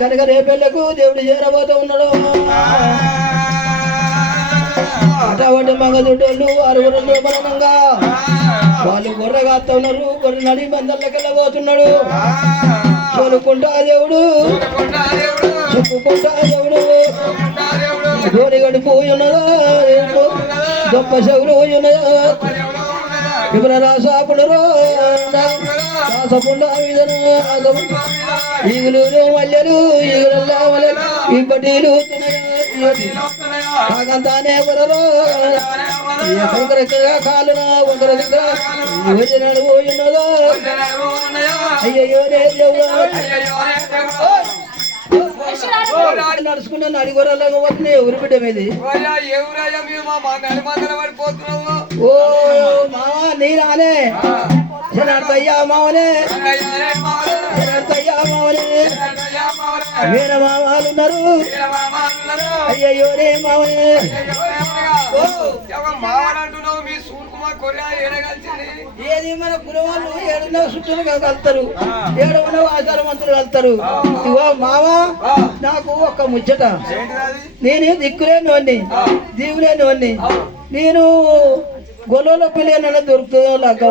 కనుక రేపెళ్లకు దేవుడు చేరబోతూ ఉన్నాడు. అటువంటి మగదుడ్డోళ్ళు అరుగురు బలంగా వాళ్ళు గొర్రెగాస్తా ఉన్నారు. గొర్రె నడి బందర్లకు వెళ్ళబోతున్నాడు. చూడుకుంటా దేవుడు చెప్పుకుంటా దేవుడు గోరి గడుపు ఉన్నదా గొప్ప చెవులు ఉన్నదా ఇప్పుడు రాసాపుడు రాసపుండ ఈగులు మల్లెలు ఈగులల్లా ఇప్పటిలు కాకంతానే బరలో ఒకరికగా కాలున ఒకరి దగ్గర నడువు ఉన్నదో అయ్యో నడుచుకుంటే నడిగొరలాగా పోతున్నాయి. ఎవరు బిడ్డ మీది? ఓ మావా నీ రానే అయ్యా మావనే అయ్యా మావనే వీర మామాలు ఉన్నారు. అయ్యయ్యో రే మావనే ఏది మన కులవాళ్ళు 7 చుట్టూ కలుతారు. 7 ఆచారవంతులు కలుతారు. ఇవో మావా నాకు ఒక్క ముచ్చట. నేను దిక్కులేనివన్నీ దీవులేనివన్నీ నేను గొల్లలో పిల్లలు దొరుకుతుందో లగ్గ